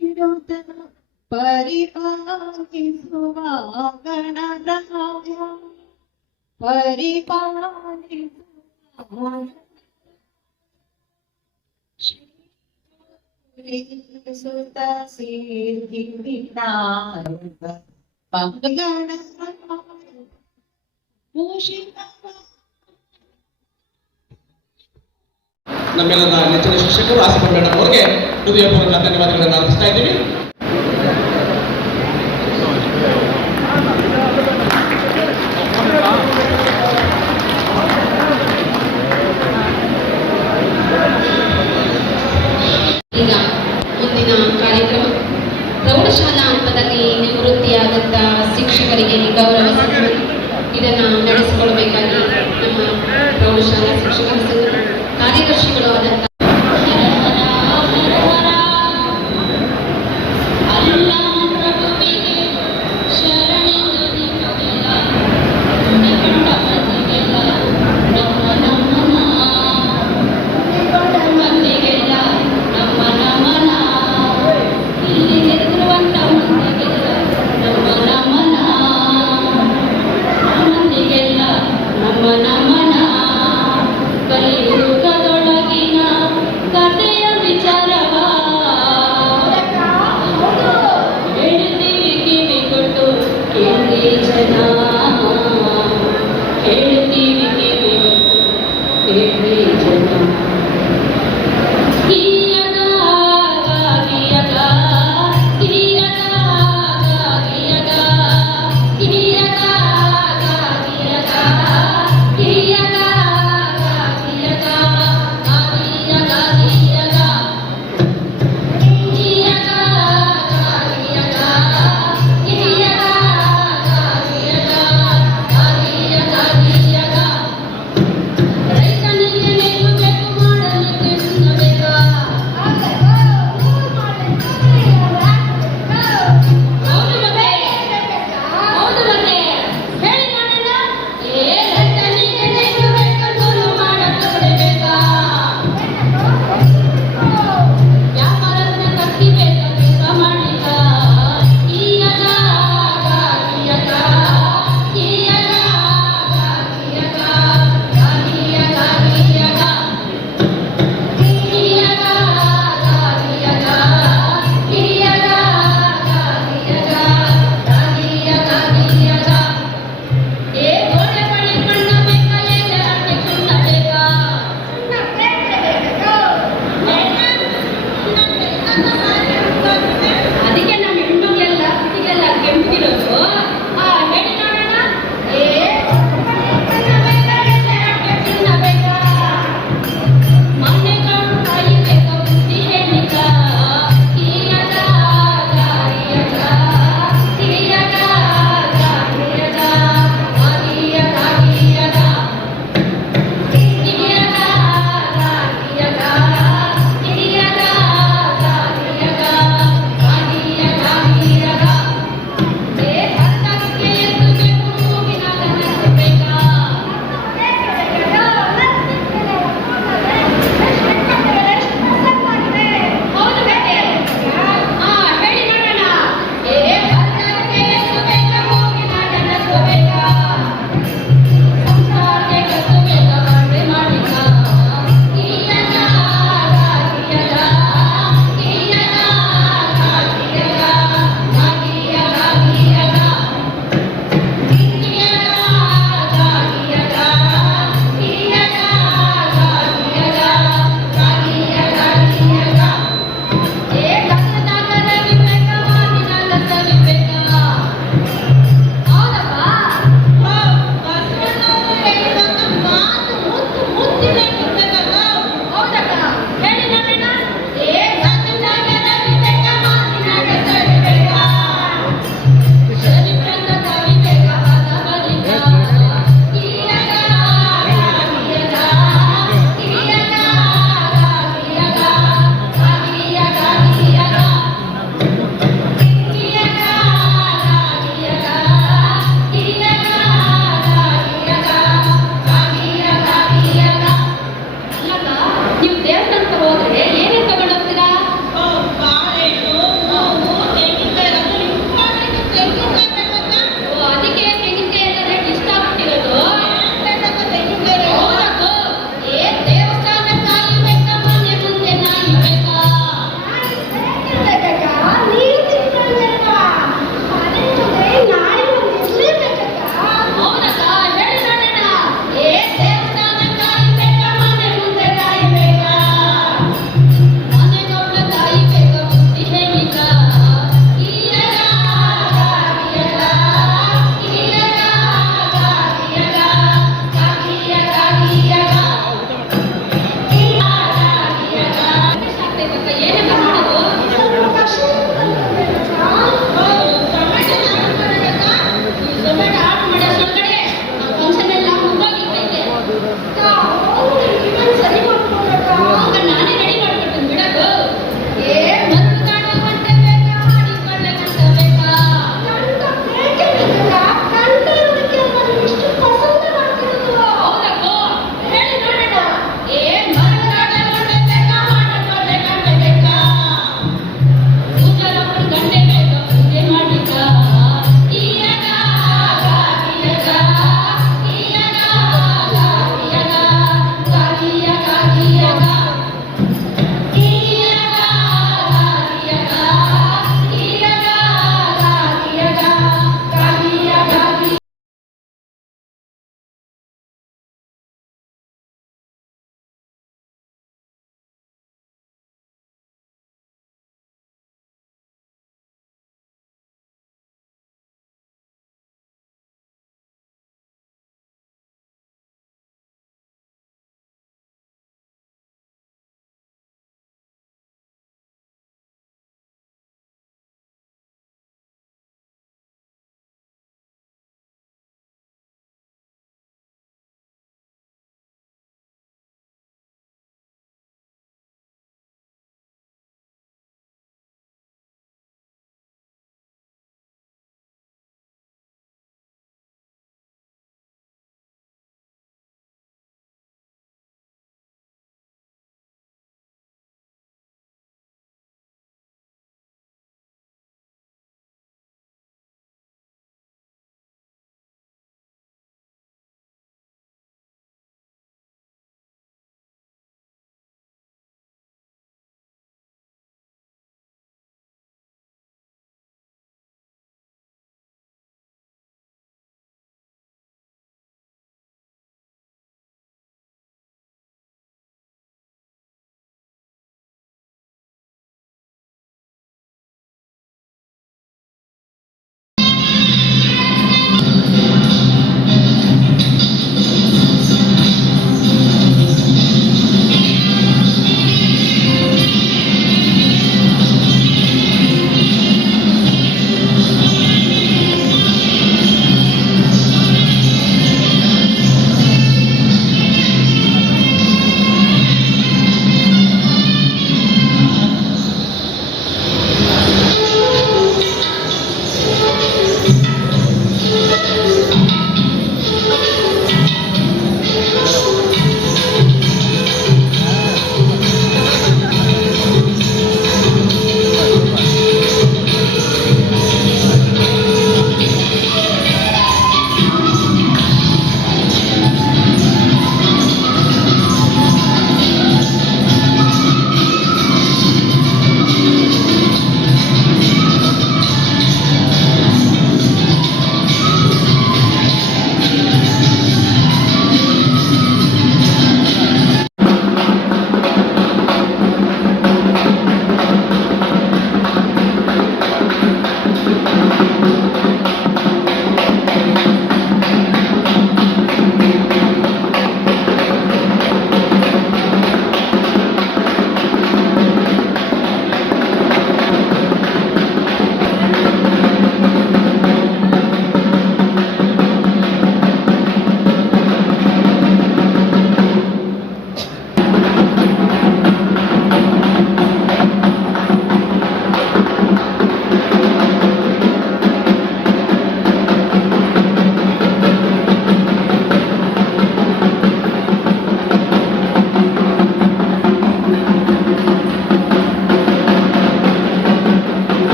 ಇಡುತ್ತ ಪರಿಪಾಲಿಸುವ ಗಣರಾಯ ಪರಿಪಾಲಿಸುವ ಸುತ ಸಿದ್ಧಿ ವಿನಾಯಕ ಮಂಗಣ ಭೂಷಿತ ನಮ್ಮೆಲ್ಲರ ನೆಚ್ಚಿನ ಶಿಕ್ಷಕರು ಆಸೀಫ್ ಮೇಡಮ್ ಅವರಿಗೆ ಹೃದಯಪೂರ್ವಕ ಧನ್ಯವಾದಗಳನ್ನು ಅರ್ಪಿಸ್ತಾ ಇದ್ದೀವಿ. quiero hablar.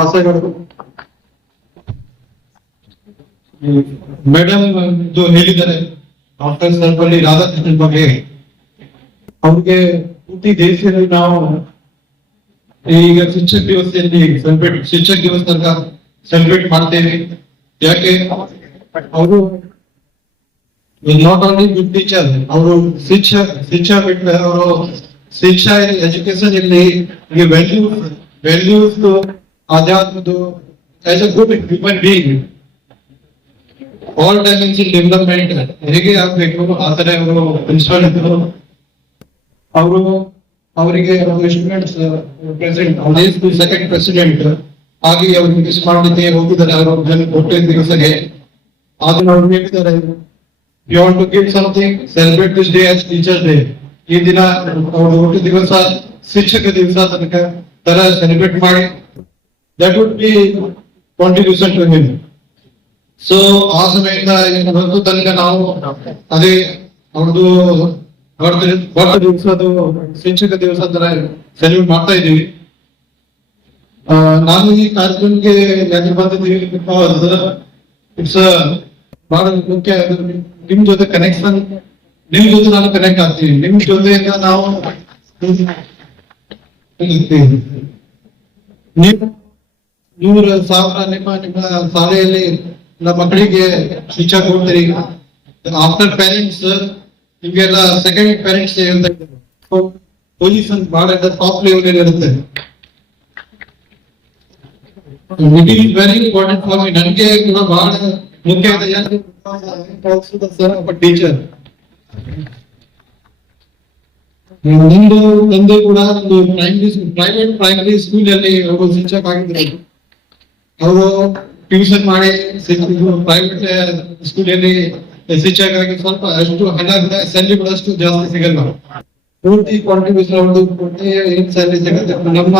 ಶುಭಾಶಯಗಳು ಮೇಡಮ್ ಇದು ಹೇಳಿದ್ದಾರೆ ಡಾಕ್ಟರ್ ಸರ್ಪಲ್ಲಿ ರಾಧಾಕೃಷ್ಣನ್ ಬಗ್ಗೆ. ಅವ್ರಿಗೆ ಪೂರ್ತಿ ದೇಶದಲ್ಲಿ ನಾವು ಈಗ ಶಿಕ್ಷಕ ದಿವಸದಲ್ಲಿ ಸೆಲೆಬ್ರೇಟ್ ಶಿಕ್ಷಕ ದಿವಸ ತನಕ ಸೆಲೆಬ್ರೇಟ್ ಮಾಡ್ತೇವೆ. ಯಾಕೆ? ಅವರು ನಾಟ್ ಓನ್ಲಿ ಗುಡ್ ಟೀಚರ್ ಅವರು ಶಿಕ್ಷ ಶಿಕ್ಷಾ ಬಿಟ್ಟರೆ ಅವರು ಶಿಕ್ಷಾ ಎಜುಕೇಶನ್ ಇಲ್ಲಿ values values ಆಧ್ಯಾತ್ಮದು as a good human being all dimension development ಹೇಗೆ ಆಗ್ಬೇಕು ಆ ತರ ಅವರು ಪ್ರಿನ್ಸಿಪಲ್ ಇದ್ರು ಅವರು ಅವರಿಗೆ ಸ್ಟೂಡೆಂಟ್ಸ್ ಪ್ರೆಸಿಡೆಂಟ್ ಸೆಕೆಂಡ್ ಪ್ರೆಸಿಡೆಂಟ್ ಹಾಗೆ ಅವ್ರಿಗೆ ಮಿಸ್ ಮಾಡಲಿಕ್ಕೆ ಹೋಗಿದ್ದಾರೆ ಅವರು ಜನ ಕೊಟ್ಟಿದ್ದ ದಿವಸಗೆ ಆದ್ರೆ ಅವ್ರು ಹೇಳಿದ್ದಾರೆ you want to give something celebrate this day as teachers day ಈ ದಿನ ಅವ್ರು ಹುಟ್ಟಿದ ದಿವಸ ಶಿಕ್ಷಕ ದಿವಸ ತನಕ ತರ ಸೆಲೆಬ್ರೇಟ್ ಮಾಡಿ that would be contribution to him so ಆ ಸಮಯದಿಂದ ಇವತ್ತು ತನಕ ನಾವು ಅದೇ ಅವ್ರದ್ದು ಬರ್ತ ದಿವಸದು ಶಿಕ್ಷಕ ದಿವಸ ತರ ಸೆಲೆಬ್ರೇಟ್ ಮಾಡ್ತಾ ಇದ್ದೀವಿ. ನಾನು ಈ ಕಾರ್ಯಕ್ರಮಕ್ಕೆ ಯಾಕೆ ಬಂದಿದ್ದೀವಿ ಇಟ್ಸ್ ಬಹಳ ಮುಖ್ಯ ನಿಮ್ ಜೊತೆ ಕನೆಕ್ಷನ್ ನಿಮ್ ಜೊತೆ ನಾನು ಕನೆಕ್ಟ್ ಆಗ್ತೀನಿ. ನಿಮ್ ಜೊತೆಯಿಂದ ನಾವು ನೀವು ನೂರು ಸಾವಿರ ನಿಮ್ಮ ನಿಮ್ಮ ಶಾಲೆಯಲ್ಲಿ ನಮ್ಮ ಮಕ್ಕಳಿಗೆ ಶಿಕ್ಷಕ ಕೊಡ್ತೀರಿ. ಆಫ್ಟರ್ ಪೇರೆಂಟ್ಸ್ ನಿಮ್ಗೆಲ್ಲ ಸೆಕೆಂಡ್ ಪೇರೆಂಟ್ಸ್ ಪೊಸಿಷನ್ ಬಹಳ ಟಾಪ್ ಲೆವೆಲ್ ಇರುತ್ತೆ. It is very important for me ನನಗೆ ಕೂಡ ಬಹಳ ಮುಖ್ಯ ಇದೆ. ಟೀಚರ್ ನಿಮ್ದು ತಂದೆ ಕೂಡ ಒಂದು ಪ್ರೈಮರಿ ಪ್ರೈವೇಟ್ ಪ್ರೈಮರಿ ಸ್ಕೂಲ್ ಅಲ್ಲಿ ಅವರು ಶಿಕ್ಷಕ ಆಗಿದ್ರು ಅವರು ಟ್ಯೂಷನ್ ಮಾಡಿ ಪ್ರೈವೇಟ್ ಸ್ಕೂಲ್ ಅಲ್ಲಿ ಶಿಕ್ಷಕ ಆಗಿ ಸ್ವಲ್ಪ ಅಷ್ಟು ಹಣ ಸ್ಯಾಲರಿ ಕೂಡ ಅಷ್ಟು ಜಾಸ್ತಿ ಸಿಗಲ್ಲ. ಪೂರ್ತಿ ಕಾಂಟ್ರಿಬ್ಯೂಷನ್ ಒಂದು ಕೊಟ್ಟು ಏನ್ ಸ್ಯಾಲ್ರಿ ಸಿಗುತ್ತೆ? ನಮ್ಮ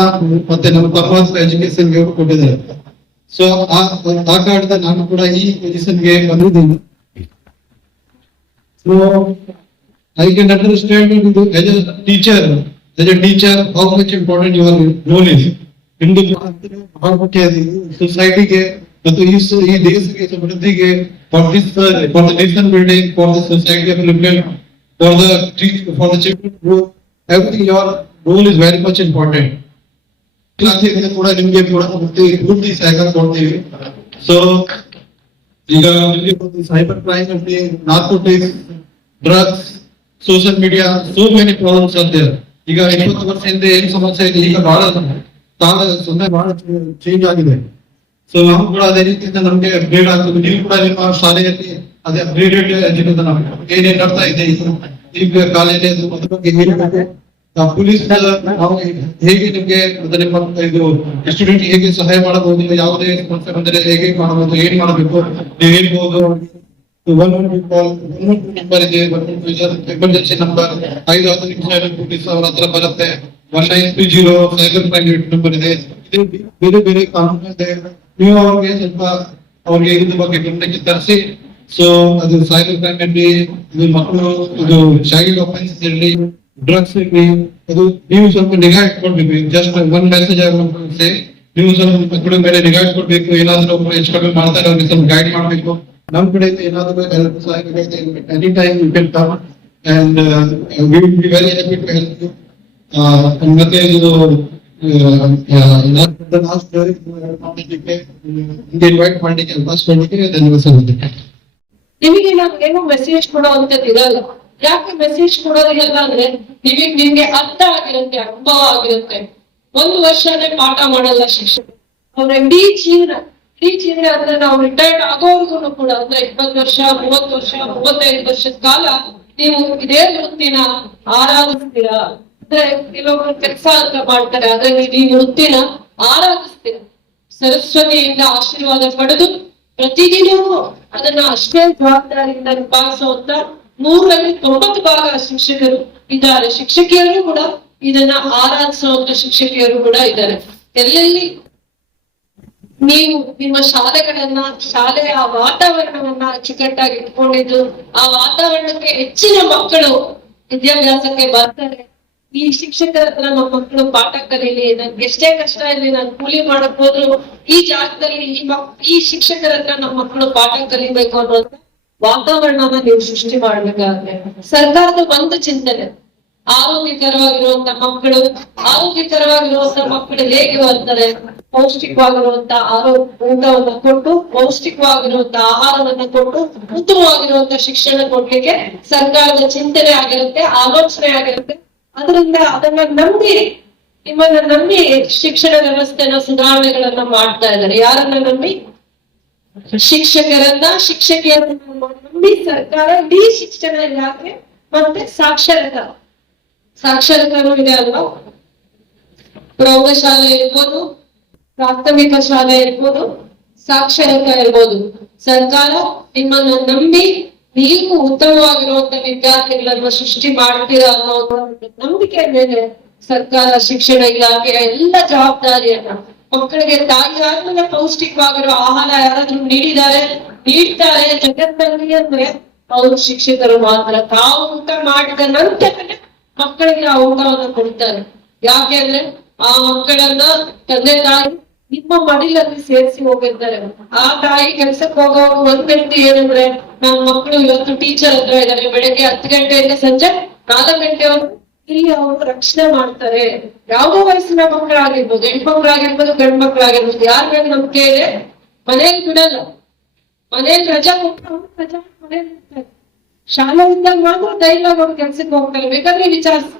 ಮತ್ತೆ ನಮ್ಮ ಪರ್ಫಾರ್ಮೆನ್ಸ್ ಎಜುಕೇಶನ್ಗೆ ಕೊಟ್ಟಿದ್ದಾರೆ. ಸೊ ಆ ಆ ಕಾರಣದಿಂದ ನಾನು ಕೂಡ ಈ ಪೊಸಿಷನ್ಗೆ ಬಂದಿದ್ದೀನಿ. ಸೊ ಐ ಕ್ಯಾನ್ ಅಂಡರ್ಸ್ಟ್ಯಾಂಡ್ ಇದು as a teacher as a teacher how much important your role your role is. ಇಂದು ಬಹಳ ಮುಖ್ಯ ಇದೆ ಸೊಸೈಟಿಗೆ ಮತ್ತು ಈ ಸ- ಈ ದೇಶಕ್ಕೆ ಸಮೃದ್ಧಿಗೆ for this for the nation building for the society development for the for the children growth everything your role is very much important ಕ್ಲಾಸಿಗೆ ಕೂಡ ನಿಮ್ಗೆ ಕೂಡ ಪೂರ್ತಿ ಪೂರ್ತಿ ಸಹಕಾರ ಕೊಡ್ತೀವಿ ಸೊ ಈಗ ಸೈಬರ್ ಕ್ರೈಮ್ ಅಲ್ಲಿ narcotics drugs social media so many problems are there ಈಗ ಇಪ್ಪತ್ತು ವರ್ಷದಿಂದ ಏನ್ ಸಮಸ್ಯೆ ಇದೆ? ಈಗ ಬಹಳ ಕಾಲ ಸುಮ್ಮನೆ ಬಹಳ ಚೇಂಜ್ ಆಗಿದೆ. ಸೊ ನಾವು ಕೂಡ ಅದೇ ರೀತಿಯಿಂದ ನಮ್ಗೆ ಅಪ್ಗ್ರೇಡ್ ಆಗ್ತದೆ. ನೀವು ಕೂಡ ನಿಮ್ಮ ಶಾಲೆಯಲ್ಲಿ ಅದೇ ಅಪ್ಗ್ರೇಡೆಡ್ ಎಜುಕೇಶನ್ ಏನೇನ್ ನಡ್ತಾ ಇದೆ ಈಗ? ಈಗ ಕಾಲೇಜ್ ಅದ್ರ ಬಗ್ಗೆ ಏನಿದೆ ಪೊಲೀಸ್ ನಾವು ಹೇಗೆ ನಿಮ್ಗೆ ಮತ್ತೆ ನಿಮ್ಮ ಇದು ಸ್ಟೂಡೆಂಟ್ ಹೇಗೆ ಸಹಾಯ ಮಾಡಬಹುದು? ಯಾವುದೇ ಸಮಸ್ಯೆ ಬಂದರೆ ಹೇಗೆ ಮಾಡಬಹುದು? ಏನ್ ಮಾಡಬೇಕು? ನೀವು ಹೇಳ್ಬೋದು. ಒನ್ ನಂಬರ್ ಇದೆ. ಎಮರ್ಜೆನ್ಸಿ ನಂಬರ್ ಐದು ಹತ್ತು ನಿಮಿಷ ಪೊಲೀಸ್ ಅವ್ರ ಹತ್ರ ಬರುತ್ತೆ. One nine three zero cyber private number ಇದೆ. ಬೇರೆ ಬೇರೆ ಕಾನೂನು ಇದೆ. ನೀವು ಅವ್ರಿಗೆ ಸ್ವಲ್ಪ ಅವ್ರಿಗೆ ಇದ್ರ ಬಗ್ಗೆ ಗಮನಕ್ಕೆ ತರಿಸಿ. ಸೊ ಅದು ಸೈಬರ್ ಕ್ರೈಮ್ ಇರಲಿ ಇದು ಮಕ್ಕಳು, ಇದು ಚೈಲ್ಡ್ ಅಫೆನ್ಸ್ ಇರಲಿ ಡ್ರಗ್ಸ್ ಇರಲಿ ಅದು ನೀವು ಸ್ವಲ್ಪ ನಿಗಾ ಇಟ್ಕೊಳ್ಬೇಕು. ಜಸ್ಟ್ ಒನ್ ಮೆಸೇಜ್ ಸೇ ನೀವು ಸ್ವಲ್ಪ ಮಕ್ಕಳ ಮೇಲೆ ನಿಗಾ ಇಟ್ಕೊಳ್ಬೇಕು. ಏನಾದ್ರೂ ಹೆಚ್ಚು ಕಡಿಮೆ ಮಾಡ್ತಾರೆ, ಅವ್ರಿಗೆ ಸ್ವಲ್ಪ ಗೈಡ್ ಮಾಡಬೇಕು. ನಮ್ ಕಡೆ ಏನಾದ್ರೂ ಹೆಲ್ಪ್ ಸಹಾಯ any time you can come and we will be very happy to help you last invite ಏನು ಮೆಸೇಜ್ ಕೊಡುವಂತದ್ದು ಇರಲ್ಲ ಯಾಕೆ ಮೆಸೇಜ್ ಕೊಡೋದಿಲ್ಲ ಅಂದ್ರೆ, ನಿಮಗೆ ನಿಮ್ಗೆ ಅರ್ಥ ಆಗಿರುತ್ತೆ, ಅನುಭವ ಆಗಿರುತ್ತೆ. ಒಂದು ವರ್ಷನೇ ಪಾಠ ಮಾಡಲ್ಲ ಶಿಕ್ಷಕ ಅವ್ರ ಇಡೀ ಜೀವನ ಇಡೀ ಜೀವನ ಅಂದ್ರೆ ನಾವು ರಿಟೈರ್ಡ್ ಆಗೋರ್ಗು ಕೂಡ, ಅಂದ್ರೆ ಇಪ್ಪತ್ತು ವರ್ಷ, ಮೂವತ್ತು ವರ್ಷ, ಮೂವತ್ತೈದು ವರ್ಷದ ಕಾಲ, ನೀವು ಇದೇ ವೃತ್ತಿನ ಆರಾಧಿಸ್ತೀರಾ? ಅಂದ್ರೆ ಕೆಲವೊಬ್ರು ಕೆಲಸ ಅಂತ ಮಾಡ್ತಾರೆ ಅದರಲ್ಲಿ ನೀವು ವೃತ್ತಿನ ಆರಾಧಿಸ್ತೀರ. ಸರಸ್ವತಿಯಿಂದ ಆಶೀರ್ವಾದ ಪಡೆದು ಪ್ರತಿದಿನವೂ ಅದನ್ನ ಅಷ್ಟೇ ಜವಾಬ್ದಾರಿಯಿಂದ ನಿಭಾಯಿಸುವಂತ ನೂರಲ್ಲಿ ತೊಂಬತ್ತು ಭಾಗ ಶಿಕ್ಷಕರು ಇದ್ದಾರೆ. ಶಿಕ್ಷಕಿಯರು ಕೂಡ ಇದನ್ನ ಆರಾಧಿಸುವಂತ ಶಿಕ್ಷಕಿಯರು ಕೂಡ ಇದ್ದಾರೆ. ಎಲ್ಲೆಲ್ಲಿ ನೀವು ನಿಮ್ಮ ಶಾಲೆಗಳನ್ನ, ಶಾಲೆಯ ವಾತಾವರಣವನ್ನ ಅಚ್ಚುಕಟ್ಟಾಗಿ ಇಟ್ಕೊಂಡಿದ್ದು, ಆ ವಾತಾವರಣಕ್ಕೆ ಹೆಚ್ಚಿನ ಮಕ್ಕಳು ವಿದ್ಯಾಭ್ಯಾಸಕ್ಕೆ ಬರ್ತಾರೆ. ಈ ಶಿಕ್ಷಕರ ಹತ್ರ ನಮ್ಮ ಮಕ್ಕಳು ಪಾಠ ಕಲೀಲಿ ನನ್ಗೆ ಎಷ್ಟೇ ಕಷ್ಟ ಇರಲಿ, ನಾನು ಕೂಲಿ ಮಾಡಕ್ ಹೋದ್ರು ಈ ಜಾಗದಲ್ಲಿ ಈ ಮಕ್, ಈ ಶಿಕ್ಷಕರ ಹತ್ರ ನಮ್ಮ ಮಕ್ಕಳು ಪಾಠ ಕಲಿಬೇಕು ಅನ್ನೋ ವಾತಾವರಣನ ನೀವು ಸೃಷ್ಟಿ ಮಾಡ್ಬೇಕಾಗುತ್ತೆ ಸರ್ಕಾರದ ಒಂದು ಚಿಂತನೆ, ಆರೋಗ್ಯಕರವಾಗಿರುವಂತ ಮಕ್ಕಳು ಆರೋಗ್ಯಕರವಾಗಿರುವಂತ ಮಕ್ಕಳು ಹೇಗೆ ಬರ್ತಾರೆ ಪೌಷ್ಟಿಕವಾಗಿರುವಂತ ಆರೋಗ್ಯ ಊಟವನ್ನ ಕೊಟ್ಟು, ಪೌಷ್ಟಿಕವಾಗಿರುವಂತ ಆಹಾರವನ್ನ ಕೊಟ್ಟು, ಉತ್ತಮವಾಗಿರುವಂತ ಶಿಕ್ಷಣ ಕೊಡ್ಲಿಕ್ಕೆ ಸರ್ಕಾರದ ಚಿಂತನೆ ಆಗಿರುತ್ತೆ, ಆಲೋಚನೆ ಆಗಿರುತ್ತೆ. ಅದರಿಂದ ಅದನ್ನ ನಂಬಿ, ನಿಮ್ಮನ್ನ ನಂಬಿ ಶಿಕ್ಷಣ ವ್ಯವಸ್ಥೆನ ಸುಧಾರಣೆಗಳನ್ನ ಮಾಡ್ತಾ ಇದ್ದಾರೆ. ಯಾರನ್ನ ನಂಬಿ? ಶಿಕ್ಷಕರನ್ನ, ಶಿಕ್ಷಕಿಯರನ್ನ ನಂಬಿ ಸರ್ಕಾರ ಇಡೀ ಶಿಕ್ಷಣ ಇಲಾಖೆ ಮತ್ತೆ ಸಾಕ್ಷರತಾ. ಸಾಕ್ಷರತಾನು ಇದೆ ಅಲ್ವಾ? ಪ್ರೌಢಶಾಲೆ ಇರ್ಬೋದು, ಪ್ರಾಥಮಿಕ ಶಾಲೆ ಇರ್ಬೋದು, ಸಾಕ್ಷರತಾ ಇರ್ಬೋದು. ಸರ್ಕಾರ ನಿಮ್ಮನ್ನ ನಂಬಿ ನೀವು ಉತ್ತಮವಾಗಿರುವಂತ ವಿದ್ಯಾರ್ಥಿಗಳನ್ನ ಸೃಷ್ಟಿ ಮಾಡ್ತೀರಾ ಅನ್ನೋ ನಂಬಿಕೆ ಮೇಲೆ ಸರ್ಕಾರ, ಶಿಕ್ಷಣ ಇಲಾಖೆಯ ಎಲ್ಲ ಜವಾಬ್ದಾರಿಯನ್ನ ಮಕ್ಕಳಿಗೆ ತಾಯಿ ಆದ್ಮೇಲೆ ಪೌಷ್ಟಿಕವಾಗಿರೋ ಆಹಾರ ಯಾರಾದ್ರೂ ನೀಡಿದ್ದಾರೆ? ನೀಡ್ತಾರೆ ಜಗತ್ತಲ್ಲಿ ಅಂದ್ರೆ ಅವರು ಶಿಕ್ಷಕರು ಮಾತ್ರ. ತಾವು ಊಟ ಮಾಡಿದ ನಂತರ ಮಕ್ಕಳಿಗೆ ಆ ಊಟವನ್ನು ಕೊಡ್ತಾರೆ. ಯಾಕೆ ಅಂದ್ರೆ ಆ ಮಕ್ಕಳನ್ನ ತಂದೆ ತಾಯಿ ನಿಮ್ಮ ಮಡಿಲಲ್ಲಿ ಸೇರಿಸಿ ಹೋಗಿರ್ತಾರೆ. ಆ ತಾಯಿ ಕೆಲ್ಸಕ್ಕೆ ಹೋಗೋರು ಒಂದ್ ವ್ಯಕ್ತಿ ಏನಂದ್ರೆ ನಮ್ಮ ಮಕ್ಕಳು ಇವತ್ತು ಟೀಚರ್ ಹತ್ರ ಇದ್ದಾರೆ ಬೆಳಗ್ಗೆ ಹತ್ತು ಗಂಟೆಯಿಂದ ಸಂಜೆ ನಾಲ್ಕು ಗಂಟೆವರೆಗೂ ಇಲ್ಲಿ ಅವರು ರಕ್ಷಣೆ ಮಾಡ್ತಾರೆ. ಯಾವುದೋ ವಯಸ್ಸಿನ ಮಕ್ಕಳಾಗಿರ್ಬೋದು ಹೆಣ್ಮಕ್ಳಾಗಿರ್ಬೋದು ಗಂಡ್ ಮಕ್ಳಾಗಿರ್ಬೋದು ಯಾರ ಮೇಲೆ ನಂಬಿಕೆ ಇದೆ? ಮನೇಲಿ ಬಿಡಲ್ಲ. ಮನೇಲಿ ರಜಾ ರಜಾ ಮನೇಲಿ. ಶಾಲೆ ಇದ್ದಾಗ ಮಾತ್ರ ಧೈರ್ಯ ಅವ್ರು ಕೆಲ್ಸಕ್ಕೆ ಹೋಗ್ತಾರೆ ಬೇಕಾದ್ರೆ ವಿಚಾರಿಸಿ.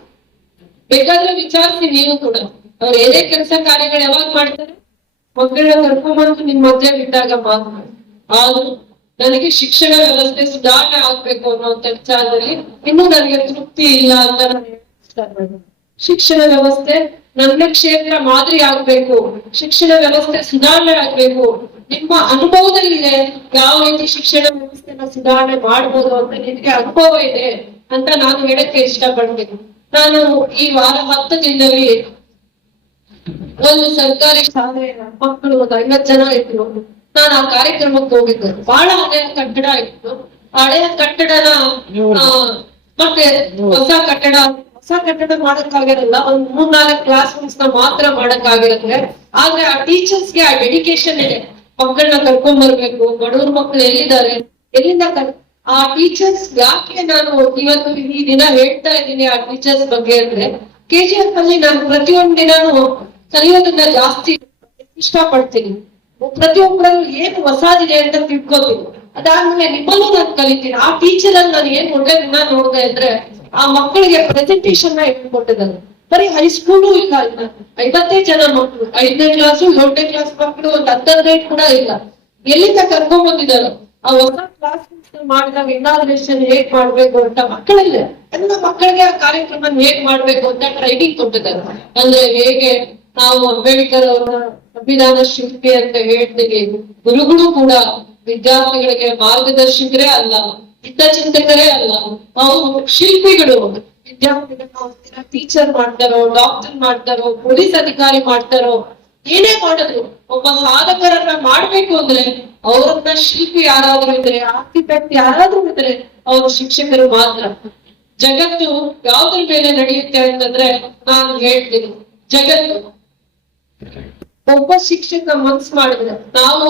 ಬೇಕಾದ್ರೆ ವಿಚಾರಿಸಿ ನೀವು ಕೂಡ. ಅವ್ರು ಏನೇ ಕೆಲಸ ಕಾರ್ಯಗಳು ಯಾವಾಗ ಮಾಡ್ತಾರೆ? ಮಕ್ಕಳನ್ನ ಕರ್ಕೊಂಡ್ಬಂದು ನಿಮ್ ಮದ್ವೆ ಬಿಟ್ಟಾಗ ಮಾತು ಆದ್ರೂ ನನಗೆ ಶಿಕ್ಷಣ ವ್ಯವಸ್ಥೆ ಸುಧಾರಣೆ ಆಗ್ಬೇಕು ಅನ್ನುವಂತ ವಿಚಾರದಲ್ಲಿ ಇನ್ನೂ ನನಗೆ ತೃಪ್ತಿ ಇಲ್ಲ ಅಂತ ನಾನು ಶಿಕ್ಷಣ ವ್ಯವಸ್ಥೆ ನನ್ನ ಕ್ಷೇತ್ರ ಮಾದರಿ ಆಗ್ಬೇಕು. ಶಿಕ್ಷಣ ವ್ಯವಸ್ಥೆ ಸುಧಾರಣೆ ಆಗ್ಬೇಕು. ನಿಮ್ಮ ಅನುಭವದಲ್ಲಿದೆ ಯಾವ ರೀತಿ ಶಿಕ್ಷಣ ವ್ಯವಸ್ಥೆನ ಸುಧಾರಣೆ ಮಾಡ್ಬೋದು ಅಂತ ನಿಮಗೆ ಅನುಭವ ಇದೆ ಅಂತ ನಾನು ಹೇಳಕ್ಕೆ ಇಷ್ಟಪಡ್ತೀನಿ. ನಾನು ಈ ವಾರ ಹತ್ತು ದಿನದಲ್ಲಿ ಒಂದು ಸರ್ಕಾರಿ ಶಾಲೆ ಮಕ್ಕಳು ಒಂದು ಐವತ್ ಜನ ಇದ್ರು. ನಾನು ಆ ಕಾರ್ಯಕ್ರಮಕ್ಕೆ ಹೋಗಿದ್ದೆ. ಬಹಳ ಹಳೆಯ ಕಟ್ಟಡ ಇತ್ತು. ಹಳೆಯ ಕಟ್ಟಡನ ಮತ್ತೆ ಹೊಸ ಕಟ್ಟಡ. ಹೊಸ ಕಟ್ಟಡ ಮಾಡಕ್ಕಾಗಿರಲ್ಲ ಒಂದ್ ಮೂರ್ನಾಲ್ಕು ಕ್ಲಾಸ್ ರೂಮ್ಸ್ನ ಮಾತ್ರ ಮಾಡಕ್ಕಾಗಿರುತ್ತೆ. ಆದ್ರೆ ಆ ಟೀಚರ್ಸ್ಗೆ ಆ ಡೆಡಿಕೇಶನ್ ಇದೆ. ಮಕ್ಕಳನ್ನ ಕರ್ಕೊಂಡ್ ಬರ್ಬೇಕು ಬಡವ್ರ ಮಕ್ಕಳು ಎಲ್ಲಿದ್ದಾರೆ ಎಲ್ಲಿಂದ ಆ ಟೀಚರ್ಸ್ ಯಾಕೆ ನಾನು ಇವತ್ತು ಈ ದಿನ ಹೇಳ್ತಾ ಇದ್ದೀನಿ ಆ ಟೀಚರ್ಸ್ ಬಗ್ಗೆ ಅಂದ್ರೆ ಕೆಜಿಎಫ್ ಅಲ್ಲಿ ನಾನು ಪ್ರತಿಯೊಂದ್ ದಿನಾನು ಕಲಿಯೋದನ್ನ ಜಾಸ್ತಿ ಇಷ್ಟಪಡ್ತೀನಿ. ಪ್ರತಿಯೊಬ್ಬರಲ್ಲೂ ಏನು ಹೊಸದಿದೆ ಅಂತ ತಿಳ್ಕೊತೀನಿ. ಅದಾದ್ಮೇಲೆ ನಿಮ್ಮಲ್ಲೂ ನಾನು ಕಲಿತೀನಿ. ಆ ಟೀಚರ್ ಅಲ್ಲಿ ನಾನು ಏನ್ ಒಳ್ಳೆದನ್ನ ನೋಡ್ದೆ ಅಂದ್ರೆ ಆ ಮಕ್ಕಳಿಗೆ ಪ್ರೆಸೆಂಟೇಶನ್ನ ಹೇಳ್ಕೊಟ್ಟಿದ್ದಾರೆ ಬರೀ ಹೈಸ್ಕೂಲು ಇಲ್ಲ ಇಲ್ಲ ಐವತ್ತೇ ಜನ ಮಕ್ಕಳು. ಐದನೇ ಕ್ಲಾಸು ಏಳನೇ ಕ್ಲಾಸ್ ಮಕ್ಕಳು, ಒಂದ್ ಹತ್ತರನೇಟ್ ಕೂಡ ಇಲ್ಲ. ಎಲ್ಲಿಂದ ಕರ್ಕೊಂಡ್ ಬಂದಿದ್ದಾರೆ ಆ ಹೊಸ ಕ್ಲಾಸ್ ಮಾಡಿದಾಗ ಇನಾಗ್ರೇಷನ್ ಹೇಗ್ ಮಾಡ್ಬೇಕು ಅಂತ ಮಕ್ಕಳಲ್ಲೇ ಎಲ್ಲ ಮಕ್ಕಳಿಗೆ ಆ ಕಾರ್ಯಕ್ರಮ ಹೇಗ್ ಮಾಡ್ಬೇಕು ಅಂತ ಟ್ರೈನಿಂಗ್ ಕೊಟ್ಟಿದ್ದಾರೆ. ಅಂದ್ರೆ ಹೇಗೆ ನಾವು ಅಂಬೇಡ್ಕರ್ ಅವರ ಸಂವಿಧಾನ ಶಿಲ್ಪಿ ಅಂತ ಹೇಳ್ತೀವಿ ಗುರುಗಳು ಕೂಡ ವಿದ್ಯಾರ್ಥಿಗಳಿಗೆ ಮಾರ್ಗದರ್ಶಕರೇ ಅಲ್ಲ, ಹಿತಚಿಂತಕರೇ ಅಲ್ಲ. ಅವರು ಶಿಲ್ಪಿಗಳು ವಿದ್ಯಾರ್ಥಿಗಳನ್ನ ಟೀಚರ್ ಮಾಡ್ತಾರೋ ಡಾಕ್ಟರ್ ಮಾಡ್ತಾರೋ, ಪೊಲೀಸ್ ಅಧಿಕಾರಿ ಮಾಡ್ತಾರೋ, ಏನೇ ಮಾಡಿದ್ರು ಒಬ್ಬ ಸಾಧಕರನ್ನ ಮಾಡ್ಬೇಕು ಅಂದ್ರೆ ಅವ್ರನ್ನ ಶಿಲ್ಪಿ ಯಾರಾದ್ರೂ ಇದ್ರೆ ಆರ್ಕಿಟೆಕ್ಟ್ ಯಾರಾದ್ರೂ ಇದ್ರೆ ಅವರು ಶಿಕ್ಷಕರು ಮಾತ್ರ. ಜಗತ್ತು ಯಾವ್ದ್ರ ಮೇಲೆ ನಡೆಯುತ್ತೆ ಅಂತಂದ್ರೆ ನಾನು ಹೇಳ್ತೀನಿ. ಜಗತ್ತು ಒಬ್ಬ ಶಿಕ್ಷಕ ಮನ್ಸ್ ಮಾಡಿದ್ರೆ ನಾವು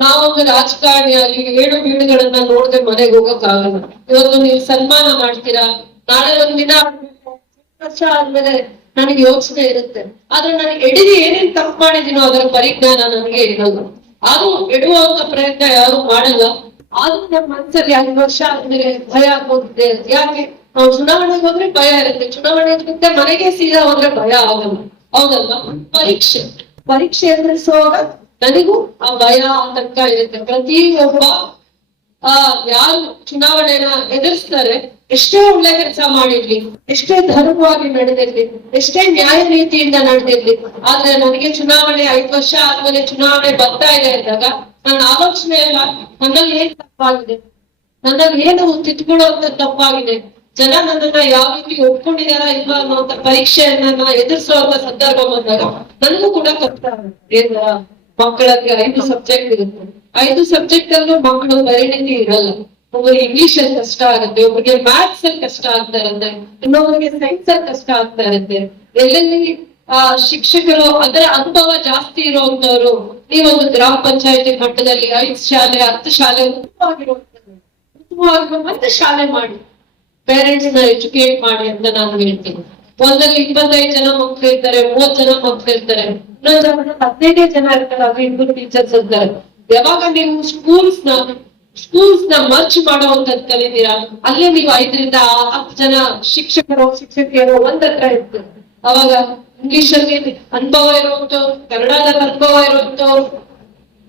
ನಾವೊಂದು ರಾಜಕಾರಣಿ ರಾಜಕಾರಣಿಯಾಗಿ ಏಳು ಬೀಳುಗಳನ್ನ ನೋಡದೆ ಮನೆಗೆ ಹೋಗಕ್ಕಾಗಲ್ಲ. ಇವತ್ತು ನೀವು ಸನ್ಮಾನ ಮಾಡ್ತೀರಾ? ನಾಳೆ ಒಂದಿನ ವರ್ಷ ಆದ್ಮೇಲೆ ನನಗೆ ಯೋಚನೆ ಇರುತ್ತೆ. ಆದ್ರೆ ನಾನು ಎಡಿದು ಏನೇನ್ ತಪ್ಪು ಮಾಡಿದೀನೋ ಅದರ ಪರಿಜ್ಞಾನ ನನಗೆ ಇರಲ್ಲ. ಅದು ಎಡುವಂತ ಪ್ರಯತ್ನ ಯಾರು ಮಾಡಲ್ಲ. ಆದ್ರೂ ನಮ್ಮ ಮನಸ್ಸಲ್ಲಿ ಐದು ವರ್ಷ ಆದ್ಮೇಲೆ ಭಯ ಆಗೋಗಿದೆ ಯಾಕೆ? ನಾವು ಚುನಾವಣೆಗೆ ಹೋದ್ರೆ ಭಯ ಇರುತ್ತೆ. ಚುನಾವಣೆ ಮನೆಗೆ ಸೀದಾ ಹೋದ್ರೆ ಭಯ ಆಗಲ್ಲ. ಹೌದಲ್ವಾ? ಪರೀಕ್ಷೆ. ಪರೀಕ್ಷೆ ಎದುರಿಸುವಾಗ ನನಗೂ ಆ ಭಯ ಆತಂಕ ಇರುತ್ತೆ. ಪ್ರತಿಯೊಬ್ಬ ಆ ಯಾರು ಚುನಾವಣೆನ ಎದುರಿಸ್ತಾರೆ ಎಷ್ಟೇ ಒಳ್ಳೆ ಕೆಲಸ ಮಾಡಿರ್ಲಿ ಎಷ್ಟೇ ಧರ್ಮವಾಗಿ ನಡೆದಿರ್ಲಿ ಎಷ್ಟೇ ನ್ಯಾಯ ರೀತಿಯಿಂದ ನಡೆದಿರ್ಲಿ ಆದ್ರೆ ನನಗೆ ಚುನಾವಣೆ ಐದು ವರ್ಷ ಆದ್ಮೇಲೆ ಚುನಾವಣೆ ಬರ್ತಾ ಇದೆ ಅಂದಾಗ ನನ್ನ ಆಲೋಚನೆ ಎಲ್ಲ ನನ್ನಲ್ಲಿ ಏನ್ ತಪ್ಪಾಗಿದೆ? ನನ್ನಲ್ಲಿ ಏನು ತಿದ್ದುಕೊಳ್ಳುವಂತ ತಪ್ಪಾಗಿದೆ? ಜನ ನನ್ನನ್ನ ಯಾವ ರೀತಿ ಒಪ್ಕೊಂಡಿದಾರ ಇಲ್ವಾ ಅನ್ನೋ ಪರೀಕ್ಷೆಯನ್ನ ಎದುರಿಸುವಂತ ಸಂದರ್ಭ ಬಂದಾಗ ನನಗೂ ಕೂಡ ಕಷ್ಟ ಏನ್ ಮಕ್ಕಳಲ್ಲಿ ಐದು ಸಬ್ಜೆಕ್ಟ್ ಇರುತ್ತೆ. ಐದು ಸಬ್ಜೆಕ್ಟ್ ಅಲ್ಲೂ ಮಕ್ಕಳು ಪರಿಣಿತಿ ಇರಲ್ಲ. ಒಬ್ಬರಿಗೆ ಇಂಗ್ಲಿಷ್ ಅಲ್ಲಿ ಕಷ್ಟ ಆಗುತ್ತೆ, ಒಬ್ಬರಿಗೆ ಮ್ಯಾಥ್ಸ್ ಅಲ್ಲಿ ಕಷ್ಟ ಆಗ್ತಾ ಇರುತ್ತೆ ಇನ್ನೊಬ್ಬರಿಗೆ ಸೈನ್ಸ್ ಅಲ್ಲಿ ಕಷ್ಟ ಆಗ್ತಾ ಇರುತ್ತೆ ಎಲ್ಲೆಲ್ಲಿ, ಆ, ಶಿಕ್ಷಕರು ಅದರ ಅನುಭವ ಜಾಸ್ತಿ ಇರುವಂತವ್ರು ನೀವೊಂದು ಗ್ರಾಮ ಪಂಚಾಯತಿ ಮಟ್ಟದಲ್ಲಿ ಐದು ಶಾಲೆ, ಹತ್ತು ಶಾಲೆ ಉತ್ತಮವಾಗಿರುವಂತದ್ದು ಮತ್ತೆ ಶಾಲೆ ಮಾಡಿ. ಪೇರೆಂಟ್ಸ್ನ ಎಜುಕೇಟ್ ಮಾಡಿ ಅಂತ ನಾನು ಹೇಳ್ತೀನಿ. ಒಂದಲ್ಲಿ ಇಪ್ಪತ್ತೈದು ಜನ ಮಕ್ಳು ಇರ್ತಾರೆ ಮೂವತ್ ಜನ ಮಕ್ಳು ಇರ್ತಾರೆ ಹದಿನೈದೇ ಜನ ಇರ್ತಾರೆ, ಅದು ಇಬ್ಬರು ಟೀಚರ್ಸ್ ಇರ್ತಾರೆ. ಯಾವಾಗ ನೀವು ಸ್ಕೂಲ್ಸ್ನ ಸ್ಕೂಲ್ಸ್ನ ಮರ್ಚ್ ಮಾಡುವಂತದ್ ಕಲಿತೀರಾ? ಅಲ್ಲೇ ನೀವು ಐದರಿಂದ ಹತ್ತು ಜನ ಶಿಕ್ಷಕರು, ಶಿಕ್ಷಕಿಯರು ಒಂದ್ ಹತ್ರ ಇರ್ತಾರೆ. ಅವಾಗ ಇಂಗ್ಲಿಷ್ ಅಲ್ಲಿ ಅನುಭವ ಇರುವಂತವ್ರು ಕನ್ನಡದಲ್ಲಿ ಅನುಭವ ಇರುವಂತವ್ರು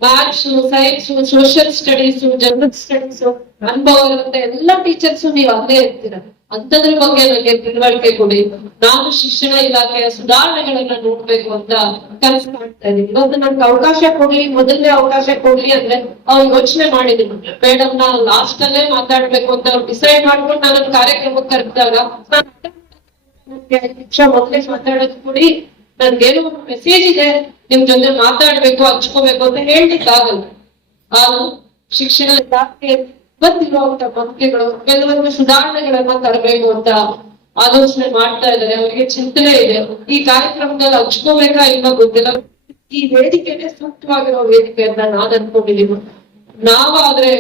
maths science social studies general studies ಅನುಭವ ಇರುತ್ತೆ ಎಲ್ಲ ಟೀಚರ್ಸ್ ನೀವು ಅಲ್ಲೇ ಇರ್ತೀರ. ಅಂತದ್ರ ಬಗ್ಗೆ ನನಗೆ ತಿಳುವಳಿಕೆ ಕೊಡಿ. ನಾನು ಶಿಕ್ಷಣ ಇಲಾಖೆಯ ಸುಧಾರಣೆಗಳನ್ನ ನೋಡ್ಬೇಕು ಅಂತ ಕನಸು ಮಾಡ್ತಾ ಇದ್ದೀನಿ. ಇವತ್ತು ನನ್ಗೆ ಅವಕಾಶ ಕೊಡ್ಲಿ, ಮೊದಲನೇ ಅವಕಾಶ ಕೊಡ್ಲಿ ಅಂದ್ರೆ ಅವ್ರು ಯೋಚನೆ ಮಾಡಿದ್ರು. ಮೇಡಮ್ ನಾನು ಲಾಸ್ಟ್ ಅಲ್ಲೇ ಮಾತಾಡ್ಬೇಕು ಅಂತ ಅವ್ರು ಡಿಸೈಡ್ ಮಾಡ್ಕೊಂಡು ನಾನು ಕಾರ್ಯಕ್ರಮಕ್ಕೆ ಕರೆದಾಗ ಶಿಕ್ಷಣ ಮೊದಲೇ ಮಾತಾಡೋದು ಕೊಡಿ. ನನ್ಗೇನೋ ಒಂದು ಮೆಸೇಜ್ ಇದೆ, ನಿಮ್ ಜೊತೆ ಮಾತಾಡ್ಬೇಕು, ಹಂಚ್ಕೋಬೇಕು ಅಂತ ಹೇಳ್ಲಿಕ್ಕಾಗಲ್ಲ. ನಾನು ಶಿಕ್ಷಣ ಇಲಾಖೆ ಬಂದಿರುವಂತ ಮಕ್ಕಳುಗಳು ಕೆಲವೊಂದು ಸುಧಾರಣೆಗಳನ್ನ ತರಬೇಕು ಅಂತ ಆಲೋಚನೆ ಮಾಡ್ತಾ ಇದ್ದಾರೆ, ಅವರಿಗೆ ಚಿಂತನೆ ಇದೆ. ಈ ಕಾರ್ಯಕ್ರಮದಲ್ಲಿ ಹಂಚ್ಕೋಬೇಕಾ ಇಲ್ಲ ಗೊತ್ತಿಲ್ಲ. ಈ ವೇದಿಕೆಗೆ ಸೂಕ್ತವಾಗಿರೋ ವೇದಿಕೆ ಅಂತ ನಾನ್ ಅನ್ಕೊಂಡಿದ್ದೀನಿ. ನಾವಾದ್ರೆ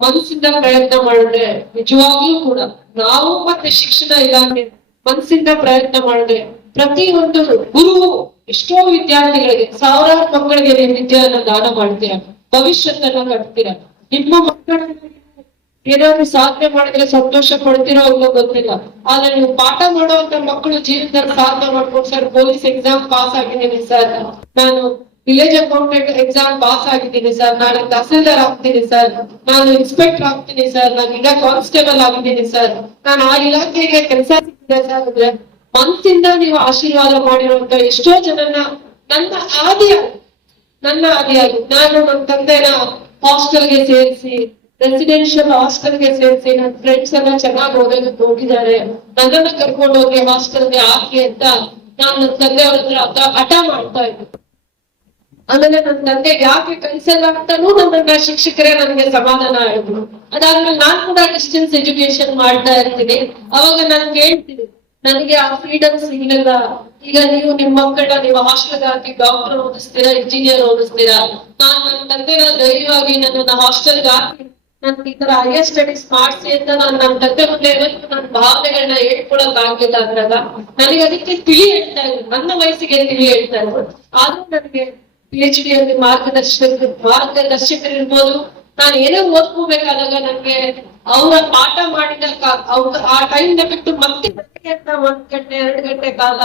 ಮನಸ್ಸಿಂದ ಪ್ರಯತ್ನ ಮಾಡಿದ್ರೆ ನಿಜವಾಗ್ಲೂ ಕೂಡ, ನಾವು ಮತ್ತೆ ಶಿಕ್ಷಣ ಇಲಾಖೆ ಮನಸ್ಸಿಂದ ಪ್ರಯತ್ನ ಮಾಡಿದ್ರೆ ಪ್ರತಿ ಒಂದು ಗುರು ಎಷ್ಟೋ ವಿದ್ಯಾರ್ಥಿಗಳಿಗೆ, ಸಾವಿರಾರು ಮಕ್ಕಳಿಗೆ ನೀವು ವಿದ್ಯೆಯನ್ನು ದಾನ ಮಾಡ್ತೀರ, ಭವಿಷ್ಯತ್ತನ್ನ ಕಟ್ತೀರ, ನಿಮ್ಮ ಮಕ್ಕಳನ್ನ ಏನಾದ್ರು ಸಾಧನೆ ಮಾಡಿದ್ರೆ ಸಂತೋಷ ಕೊಡ್ತೀರೋ ಅಲ್ಲೋ ಗೊತ್ತಿಲ್ಲ. ಆದ್ರೆ ನೀವು ಪಾಠ ಮಾಡುವಂತ ಮಕ್ಕಳು ಜೀವನದಲ್ಲಿ ಸಾಧನೆ ಮಾಡ್ಕೊಂಡು, ಸರ್ ಪೊಲೀಸ್ ಎಕ್ಸಾಮ್ ಪಾಸ್ ಆಗಿದ್ದೀನಿ, ಸರ್. ನಾನು ವಿಲೇಜ್ ಅಕೌಂಟೆಂಟ್ ಎಕ್ಸಾಮ್ ಪಾಸ್ ಆಗಿದ್ದೀನಿ, ಸರ್. ನಾನು ತಹಸೀಲ್ದಾರ್ ಆಗ್ತೀನಿ, ಸರ್. ನಾನು ಇನ್ಸ್ಪೆಕ್ಟರ್ ಆಗ್ತೀನಿ, ಸರ್. ನಾನು ಈಗ ಕಾನ್ಸ್ಟೇಬಲ್ ಆಗಿದ್ದೀನಿ, ಸರ್. ನಾನು ಆ ಇಲಾಖೆಗೆ ಕೆಲಸ ಸಿಕ್ಕಿದೆ, ಸರ್. ಅಂದ್ರೆ ಮನಸ್ಸಿಂದ ನೀವು ಆಶೀರ್ವಾದ ಮಾಡಿರುವಂತ ಎಷ್ಟೋ ಜನನ್ನ ನನ್ನ ಆದಿಯಾಗಿ ನನ್ನ ಆದಿಯಾಗಿ ನಾನು ನನ್ನ ತಂದೆನ ಹಾಸ್ಟೆಲ್ಗೆ ಸೇರಿಸಿ ರೆಸಿಡೆನ್ಶಿಯಲ್ ಹಾಸ್ಟೆಲ್ಗೆ ಸೇರಿಸಿ ನನ್ನ ಫ್ರೆಂಡ್ಸ್ ಎಲ್ಲ ಚೆನ್ನಾಗಿ ಓದೋದಕ್ಕೆ ಹೋಗಿದ್ದಾರೆ. ನನ್ನನ್ನ ಕರ್ಕೊಂಡು ಹೋಗಿ ಹಾಸ್ಟೆಲ್ಗೆ ಹಾಕಿ ಅಂತ ನಾನು ನನ್ನ ತಂದೆ ಅವ್ರ ಹತ್ರ ಹಠ- ಮಾಡ್ತಾ ಇದ್ದೆ. ಆಮೇಲೆ ನನ್ನ ತಂದೆ ಯಾಕೆ ಕಲಿಸಲ್ಲ ಅಂತಾನೂ ನನ್ನ ಶಿಕ್ಷಕರೇ ನನಗೆ ಸಮಾಧಾನ ಹೇಳಿದ್ರು ಅದಾದ್ಮೇಲೆ ನಾನ್ ಕೂಡ ಡಿಸ್ಟೆನ್ಸ್ ಎಜುಕೇಶನ್ ಮಾಡ್ತಾ ಇರ್ತೀನಿ. ಅವಾಗ ನನ್ಗೆ ಹೇಳ್ತೀನಿ ನನಗೆ ಆ ಫ್ರೀಡಮ್ ಸಿಗ್ಲಿಲ್ಲ. ಈಗ ನೀವು ನಿಮ್ಮ ಮಕ್ಕಳ ನೀವು ಹಾಸ್ಟೆಲ್ ಹಾಕಿ ಡಾಕ್ಟರ್ ಓದಿಸ್ತೀರಾ ಇಂಜಿನಿಯರ್ ಓದಿಸ್ತೀರಾ. ನಾನ್ ನನ್ನ ತಂದೆನ ಧೈರ್ಯವಾಗಿ ನನ್ನ ಹಾಸ್ಟೆಲ್ಗೆ ಹಾಕಿ ನನ್ಗೆ ಈ ತರ ಹೈಯರ್ ಸ್ಟಡೀಸ್ ಮಾಡಿಸಿ ಅಂತ ನಾನು ನನ್ನ ತಂದೆ ಮುಂದೆ ಇವತ್ತು ನನ್ನ ಭಾವನೆಗಳನ್ನ ಹೇಳ್ಕೊಳಕ್ ಆಗಿಲ್ಲ ಅಂದಾಗ ನನಗೆ ಅದಕ್ಕೆ ತಿಳಿ ಹೇಳ್ತಾ ಇದ್ರು. ನನ್ನ ವಯಸ್ಸಿಗೆ ತಿಳಿ ಹೇಳ್ತಾ ಇದ್ರು. ಆದ್ರೂ ನನಗೆ ಪಿ ಎಚ್ ಡಿ ಅಲ್ಲಿ ಮಾರ್ಗದರ್ಶಕ ಮಾರ್ಗದರ್ಶಕರಿರ್ಬೋದು ನಾನು ಏನೇ ಓದ್ಕೋಬೇಕಾದಾಗ ನನ್ಗೆ ಅವರ ಪಾಠ ಮಾಡಿದ ಆ ಟೈಮ್ ಬಿಟ್ಟು ಮತ್ತೆ ಒಂದ್ ಗಂಟೆ, ಎರಡು ಗಂಟೆ ಕಾಲ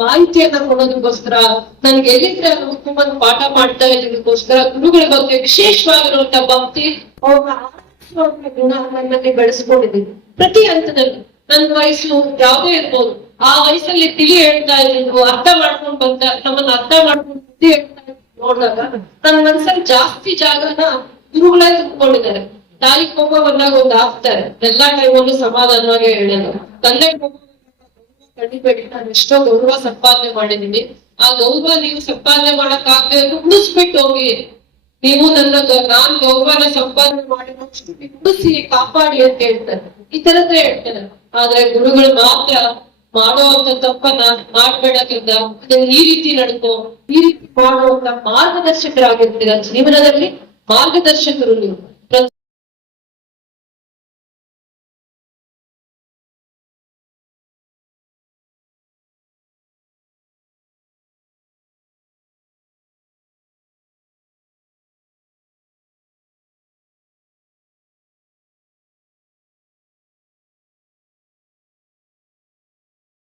ಮಾಹಿತಿಯನ್ನ ಕೊಡೋದಕ್ಕೋಸ್ಕರ, ನನ್ಗೆ ಎಲ್ಲಿದ್ರೆ ಕುತ್ಕೊಂಡ್ ಪಾಠ ಮಾಡ್ತಾ ಇದ್ದಕ್ಕೋಸ್ಕರ ಗುರುಗಳ ಬಗ್ಗೆ ವಿಶೇಷವಾಗಿರುವಂತ ಭಕ್ತಿ ನನ್ನಲ್ಲಿ ಬೆಳೆಸ್ಕೊಂಡಿದ್ದೀನಿ. ಪ್ರತಿ ಹಂತದಲ್ಲಿ. ನನ್ನ ವಯಸ್ಸು ಯಾವುದೇ ಇರ್ಬೋದು. ಆ ವಯಸ್ಸಲ್ಲಿ ತಿಳಿ ಹೇಳ್ತಾ ಇದ್ರು ಅರ್ಥ ಮಾಡ್ಕೊಂಡ್ ಬಂದ, ನಮ್ಮನ್ನ ಅರ್ಥ ಮಾಡ್ಕೊಂಡು ಹೇಳ್ತಾ ನೋಡಿದಾಗ ನನ್ನ ಮನ್ಸಲ್ಲಿ ಜಾಸ್ತಿ ಜಾಗನ ಗುರುಗಳೇ ತುಂಬಿಕೊಂಡಿದ್ದಾರೆ ತಾಯಿ ಕೋಪ ಬಂದಾಗ ಒಂದು ಆಗ್ತಾರೆ ಎಲ್ಲಾ ಟೈಮಲ್ಲೂ ಸಮಾಧಾನವಾಗಿ ಹೇಳೋದು. ತಂದೆ ನಾನು ಎಷ್ಟೋ ಗೌರವ ಸಂಪಾದನೆ ಮಾಡಿದೀನಿ ಆ ಗೌರವ ನೀವು ಸಂಪಾದನೆ ಮಾಡಕ್ ಆಗದೆ ಹೋಗಿ. ನೀವು ನನ್ನ ನಾನ್ ಗೌರವನ ಸಂಪಾದನೆ ಬಿಂಬಿಸಿ ಕಾಪಾಡಿ ಅಂತ ಹೇಳ್ತಾರೆ. ಈ ತರದ್ದೇ ಹೇಳ್ತಾರೆ. ಆದ್ರೆ ಗುರುಗಳು ಮಾತ್ರ ಮಾಡುವಂತ ತಪ್ಪನ್ನ ಮಾಡ್ಬೇಡಕ್ಕಿಂತ ಈ ರೀತಿ ನಡ್ಕೋ, ಈ ರೀತಿ ಮಾಡುವಂತ ಮಾರ್ಗದರ್ಶಕರಾಗಿರ್ತೀರ ಜೀವನದಲ್ಲಿ. ಮಾರ್ಗದರ್ಶಕರು ನೀವು